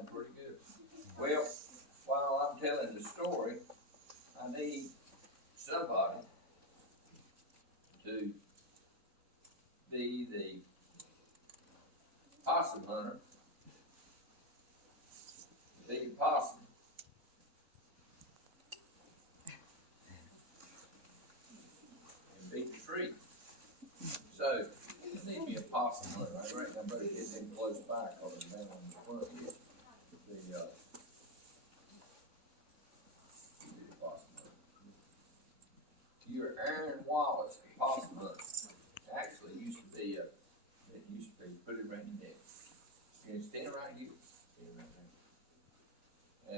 sound pretty good. Well, while I'm telling the story, I need somebody to be the possum hunter, be the possum. And beat the tree. So, I need me a possum hunter. I reckon I better get them close by, cause they're down on the front here. The possum hunter. You're Aaron Wallace, possum hunter. Actually, it used to be put it right in there. And stand right here. Stand right there.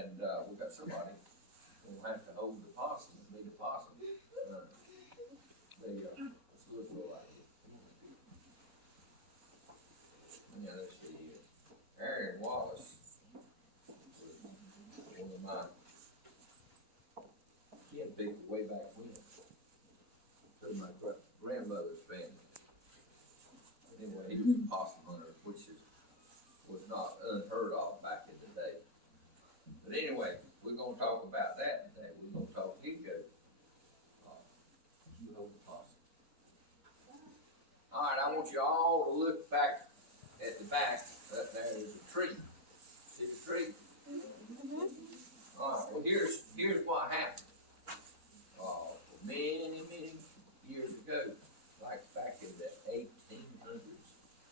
And we got somebody who'll have to hold the possum and be the possum. Let's look a little like it. Yeah, let's see here. Aaron Wallace was one of my kin people way back when. So my grandmother's family. Anyway, he was a possum hunter, which was not unheard of back in the day. But anyway, we're going to talk about that today. We're going to talk Ginkgo. You hold the possum. All right, I want you all to look back at the back. Up there is a tree. See the tree? All right, well, here's what happened. Many years ago, like back in the 1800s,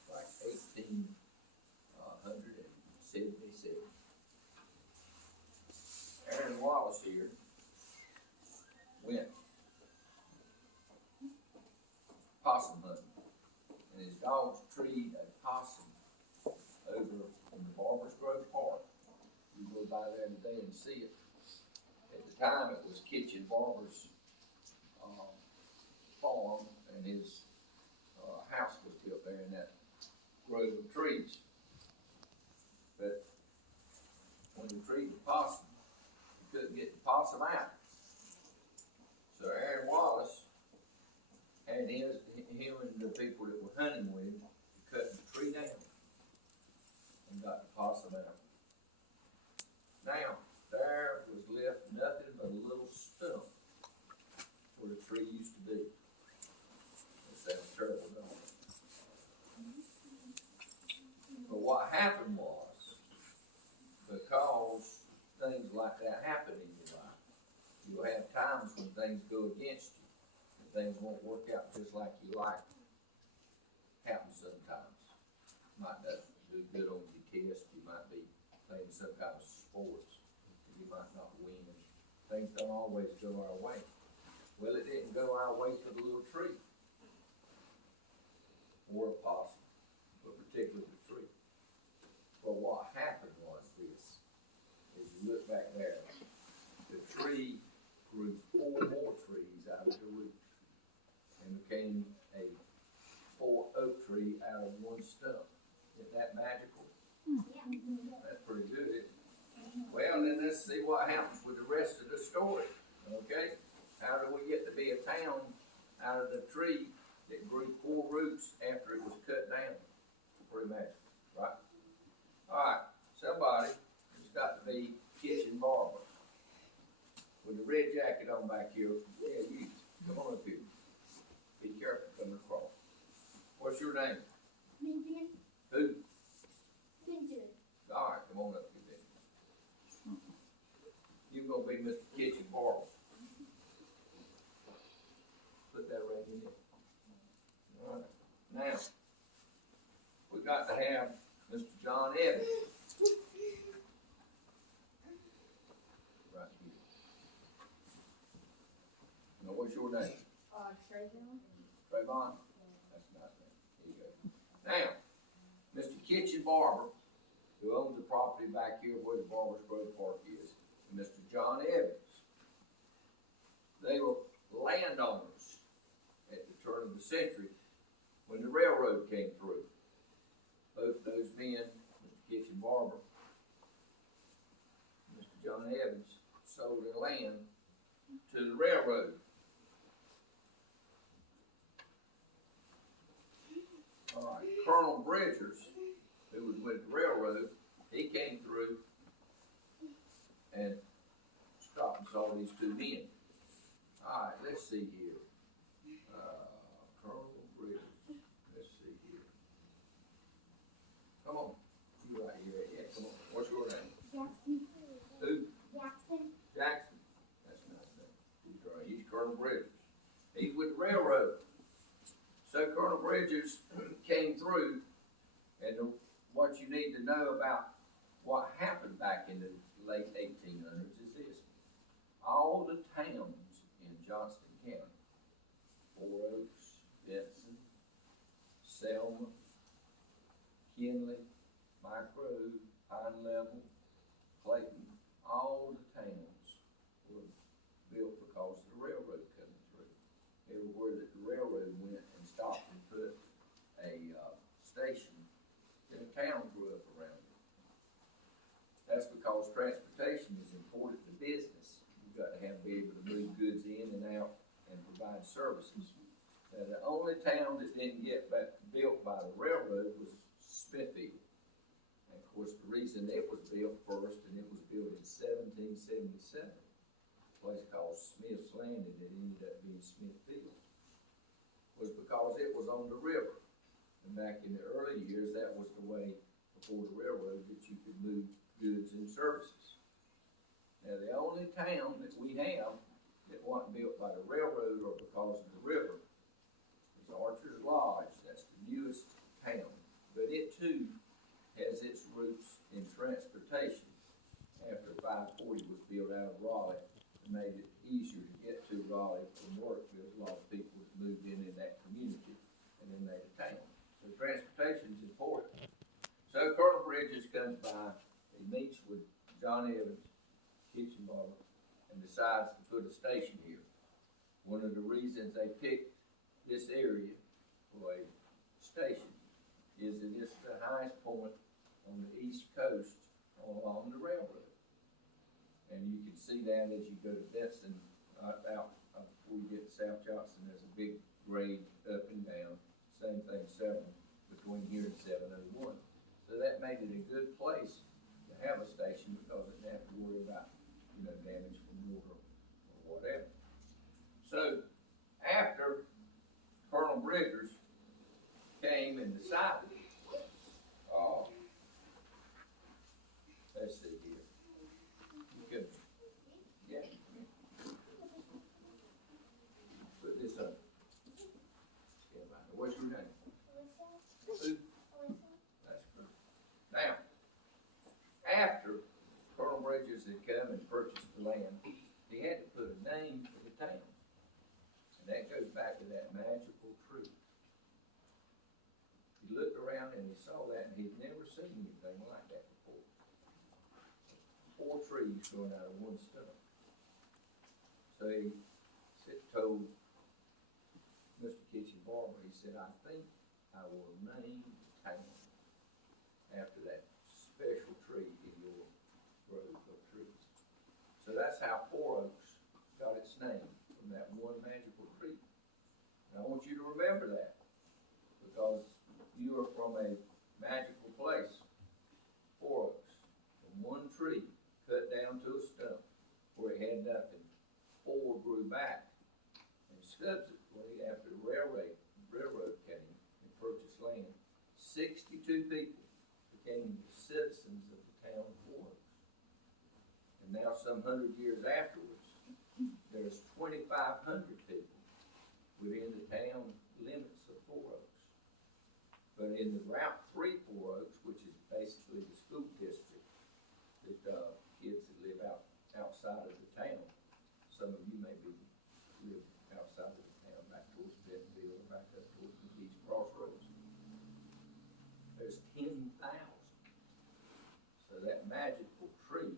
like 1877. Aaron Wallace here went possum hunting, and his dogs treed a possum over in the Barbers Grove Park. You go by there today and see it. At the time, it was Kitchen Barber's farm, and his house was built there in that grove of trees. But when you treat the possum, you couldn't get the possum out. So Aaron Wallace had him and the people that were hunting with him cut the tree down and got the possum out. Now, there was left nothing but a little stump where the tree used to be. That sounds terrible, don't it? But what happened was, because things like that happen in your life, you'll have times when things go against you, and things won't work out just like you like. Happens sometimes. Might not do good on your test, you might be playing some kind of sports, you might not win. Things don't always go our way. Well, it didn't go our way for the little tree, or a possum, but particularly the tree. But what happened was this: as you look back there, the tree grew 4 more trees out of the root, and became a 4 oak tree out of 1 stump. Isn't that magical? Yeah. That's pretty good, isn't it? Well, then let's see what happens with the rest of the story. Okay? How do we get to be a town out of the tree that grew 4 roots after it was cut down? Pretty magical, right? All right, somebody has got to be Kitchen Barber with the red jacket on back here. Yeah, you come on up here. Be careful coming across. What's your name? Vivian. Who? Vivian. All right, come on up here then. You're gonna be Mr. Kitchen Barber. Put that right in there. All right. Now, we got to have Mr. John Evans. Right here. Now, what's your name? Trayvon. Trayvon? That's a nice name. Here you go. Now, Mr. Kitchen Barber, who owns the property back here where the Barbers Grove Park is, and Mr. John Evans, they were landowners at the turn of the century when the railroad came through. Both those men, Mr. Kitchen Barber, Mr. John Evans, sold their land to the railroad. All right, Colonel Bridgers, who was with the railroad, he came through and stopped and saw these two men. All right, let's see here. Colonel Bridges, let's see here. Come on, you right here, yeah, come on, what's your name? Jackson. Who? Jackson. Jackson. That's a nice name. He's right, he's Colonel Bridges. He's with the railroad. So Colonel Bridges came through, and what you need to know about what happened back in the late 1800s is this. All the towns in Johnston County, Four Oaks, Benson, Selma, Kinley, Micro, Pine Level, Clayton, all the towns were built because of the railroad coming through. Everywhere that the railroad went and stopped and put a station, then a town grew up around it. That's because transportation is important to business. You've got to be able to move goods in and out and provide services. Now, the only town that didn't get built by the railroad was Smithfield. And of course, the reason it was built first, and it was built in 1777, a place called Smith's Landing that ended up being Smithfield, was because it was on the river. And back in the early years, that was the way before the railroad that you could move goods and services. Now, the only town that we have that wasn't built by the railroad or because of the river is Archer's Lodge. That's the newest town. But it too has its roots in transportation. After 540 was built out of Raleigh, it made it easier to get to Raleigh from work because a lot of people moved in that community and then made a town. So transportation is important. So Colonel Bridges comes by, he meets with John Evans, kitchen barber, and decides to put a station here. One of the reasons they picked this area for a station is that it's the highest point on the east coast along the railroad. And you can see that as you go to Benson, out before you get to South Johnson, there's a big grade up and down. Same thing, 7 between here and 701. So that made it a good place to have a station because it didn't have to worry about, damage from water or whatever. So after Colonel Bridges came and decided, let's see here. You could, yeah. Put this up. What's your name? Who? That's good. Now, after Colonel Bridges had come and purchased the land, he had to put a name for the town. And that goes back to that magical tree. He looked around and he saw that, and he'd never seen anything like that before. 4 trees growing out of one stump. So he told Mr. Kitchen Barber, he said, I think I will name the town after that special tree in your grove of trees. So that's how Four Oaks got its name, from that one magical tree. And I want you to remember that, because you are from a magical place. Four Oaks, from one tree cut down to a stump where it had nothing. 4 grew back, and subsequently, after the railroad came and purchased land, 62 people became the citizens of the town of Four Oaks. And now, some 100 years afterwards, there's 2,500 people within the town limits of Four Oaks. But in the Route 3 Four Oaks, which is basically the school district that kids that live outside of the town, some of you may live outside of the town, back towards Bentonville, or back up towards McKee's Crossroads. There's 10,000. So that magical tree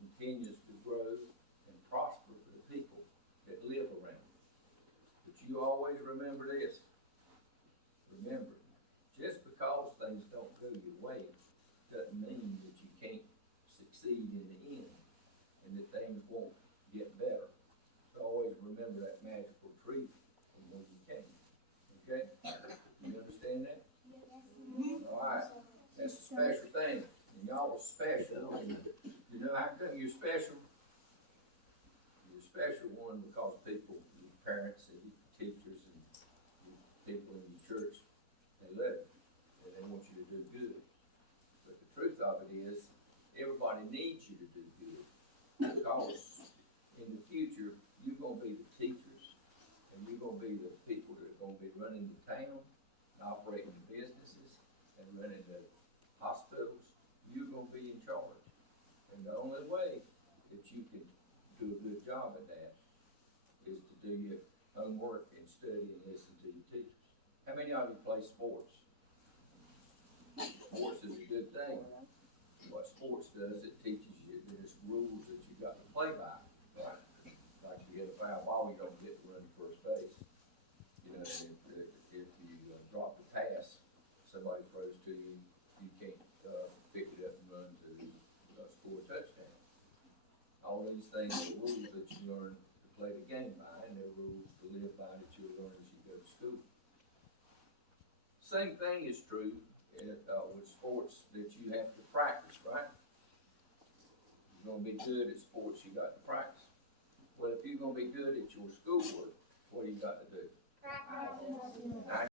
continues to grow and prosper for the people that live around it. But you always remember this. Remember, just because things don't go your way doesn't mean that you can't succeed in the end and that things won't get better. So always remember that magical tree from where you came. Okay? You understand that? Yes. All right. That's a special thing. And y'all will special. You know how come you're special? You're a special one because people, your parents and your teachers and your people in your church, they love you and they want you to do good. But the truth of it is, everybody needs you to do good because in the future, you're gonna be the teachers and you're gonna be the people that are gonna be running the town, and operating the businesses and running the hospitals. You're gonna be in charge. And the only way that you can do a good job at that is to do your homework and study and listen to your teachers. How many of you play sports? Sports is a good thing. What sports does, it teaches you, there's rules that you got to play by, right? Like you hit a foul ball, you don't get to run first base. You know, if you drop the pass, somebody throws to you, you can't, pick it up and run to, score a touchdown. All these things are rules that you learn to play the game by, and they're rules to live by that you'll learn as you go to school. Same thing is true with sports that you have to practice, right? You're gonna be good at sports, you got to practice. Well, if you're gonna be good at your schoolwork, what do you got to do? Practice.